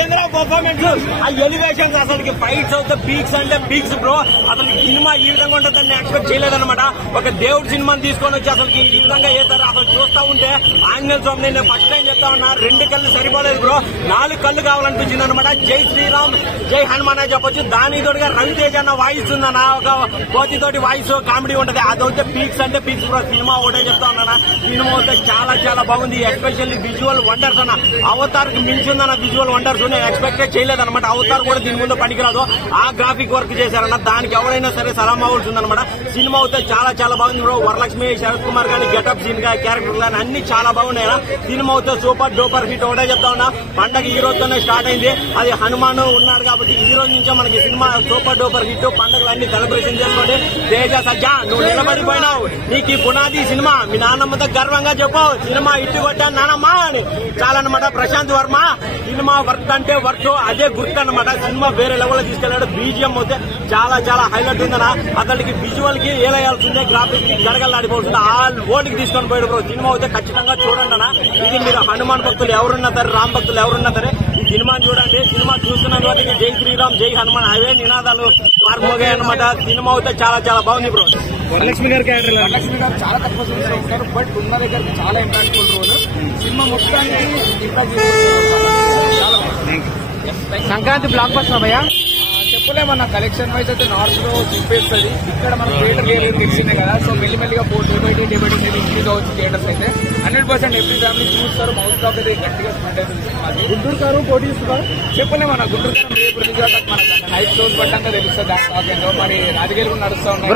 ఏంద్రా పర్ఫార్మెన్స్, ఆ ఎలివేషన్స్, అసలు ఫైట్స్ అయితే పీక్స్ అంటే పీక్స్ బ్రో. అసలు సినిమా ఈ విధంగా ఉంటుందని ఎక్స్పెక్ట్ చేయలేదన్నమాట. ఒక దేవుడి సినిమాని తీసుకొని వచ్చి అసలు ఈ విధంగా చేస్తారు. అసలు చూస్తా ఉంటే ఆంజనేయ స్వామి నేను ఫస్ట్ టైం చెప్తా ఉన్నా, 2 కళ్ళు సరిపోలేదు బ్రో, 4 కళ్ళు కావాలనిపించింది అనమాట. జై శ్రీరామ్ జై హనుమాన్ అని చెప్పొచ్చు. దాని తోడుగా రవితేజ అన్న వాయిస్ ఉందన్న, ఒక కోతితోటి వాయిస్ కామెడీ ఉంటది. అదైతే పీక్స్ అంటే పీక్స్ బ్రో. సినిమా ఒకటే చెప్తా ఉన్నా, సినిమా అయితే చాలా చాలా బాగుంది. ఎస్పెషల్లీ విజువల్ వండర్స్ అన్న, అవతార్ కి మించిందన్న విజువల్ వండర్స్. నేను ఎక్స్పెక్టెడ్ చేయలేదన్నమాట. అవతార్ కూడా దీని ముందు పనికిరాదు, ఆ గ్రాఫిక్ వర్క్ చేశారన్న. దానికి ఎవరైనా సరే సలాం అవ్వాల్సి ఉందన్నమాట. సినిమా అయితే చాలా చాలా బాగుంది బ్రో. వరలక్ష్మి, శరత్ కుమార్ గానీ, గెటప్ సీన్ గా, క్యారెక్టర్ గానీ అన్ని చాలా బాగున్నాయి. సినిమా అయితే సూపర్ డూపర్ హిట్. ఒకటే చెప్తా ఉన్నా, పండగ ఈ రోజుతోనే స్టార్ట్ అయింది. అది హనుమాన్ ఉన్నారు కాబట్టి ఈ రోజు నుంచే మనకి సినిమా సూపర్ డూపర్ హిట్. పండుగలన్నీ సెలబ్రేషన్ చేసుకోండి. తేజ సజ్జా నువ్వు నిలబడిపోయినావు, నీకు ఈ పునాది సినిమా. మీ నాన్నమ్మతో గర్వంగా చెప్పు, సినిమా ఇట్టు కొట్టాను నానమ్మ అని. చాలా అనమాట. ప్రశాంత్ వర్మ సినిమా వర్క్ అంటే వర్క్, అదే గుర్తు అనమాట. సినిమా వేరే లెవెల్ తీసుకెళ్లాడు. బీజిఎం అయితే చాలా చాలా హైలైట్ ఉందన్న. అతనికి విజువల్ కి ఏలయాల్సిందే, గ్రాఫిక్స్ కి గడగలాడిపోతుంది. ఆ ఓటికి తీసుకొని పోయాడు బ్రో. సినిమా అయితే ఖచ్చితంగా చూడండి అన్న. ఇది మీరు హనుమాన్ భక్తులు ఎవరున్నా సరే, రామ్ భక్తులు ఎవరున్నా సరే ఈ సినిమాని చూడండి. సినిమా చూస్తున్నందు వరకు జై శ్రీరామ్ జై హనుమాన్ అవే నినాదాలు మార్మోగాయి అనమాట. సినిమా అయితే చాలా చాలా బాగుంది బ్రో. వరలక్ష్మి గారి క్యారెక్టర్, వరలక్ష్మి గారు చాలా తక్కువ సీన్స్ ఉంటారు, బట్ ఉన్న దగ్గర చాలా ఇంపాక్ట్ఫుల్ రోల్. సినిమా మొత్తానికి ఇంపాక్ట్ చాలా సంక్రాంతి బ్లాక్ బస్టర్ భయ్యా. చెప్పలేమన్నా, కలెక్షన్ వైజ్ అయితే నార్త్ లో చూపేస్తుంది. ఇక్కడ మనం థియేటర్ ఏరియా తెలిసిందే కదా, సో మెల్లిమెల్లిగా డే బై డే ఇంక్రీజ్ అవచ్చు. థియేటర్స్ అయితే 100% ఎవ్రీ ఫ్యామిలీ చూస్తారు. మౌత్ టాక్ అయితే గట్టిగా స్పెండ్ అవుతుంది. గుంటూరు కారు పోటీ ఇస్తున్నారు. చెప్పలేమన్నా, గుంటూరు కారం రేపు రిలీజ్ అవుతాక మనకు నైట్ షోస్ పడ్డాక తెలుస్తుంది. దాని టాక్ ఏంటో. మరి రాజకీయాలు కూడా నడుస్తూ ఉన్నాయి.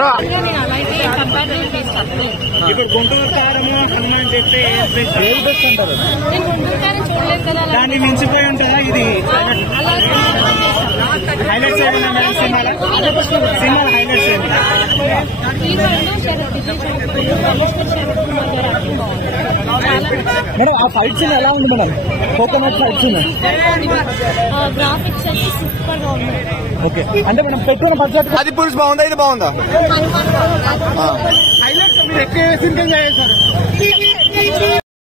ఇప్పుడు గుంటూరు కారము హనుమాన్ చెప్తే ఏది బెస్ట్ అంటారు? దాన్ని మించిపోయి ఉంటుందా ఇది? హైలైట్స్ ఏమైనా మేడం సినిమాలో? సినిమాలో హైలైట్స్ ఏంటి మేడం? ఆ ఫైట్ సీన్ ఎలా ఉంది madam? Coconut fight scene graphics అయితే సూపర్ గా ఉంది. ఓకే, అంటే మనం పెట్టుకున్న బడ్జెట్ అది పులుసు బాగుందా, ఇది బాగుందా? హైలైట్స్ మీరు ఎక్కువ సీన్ చేశారు.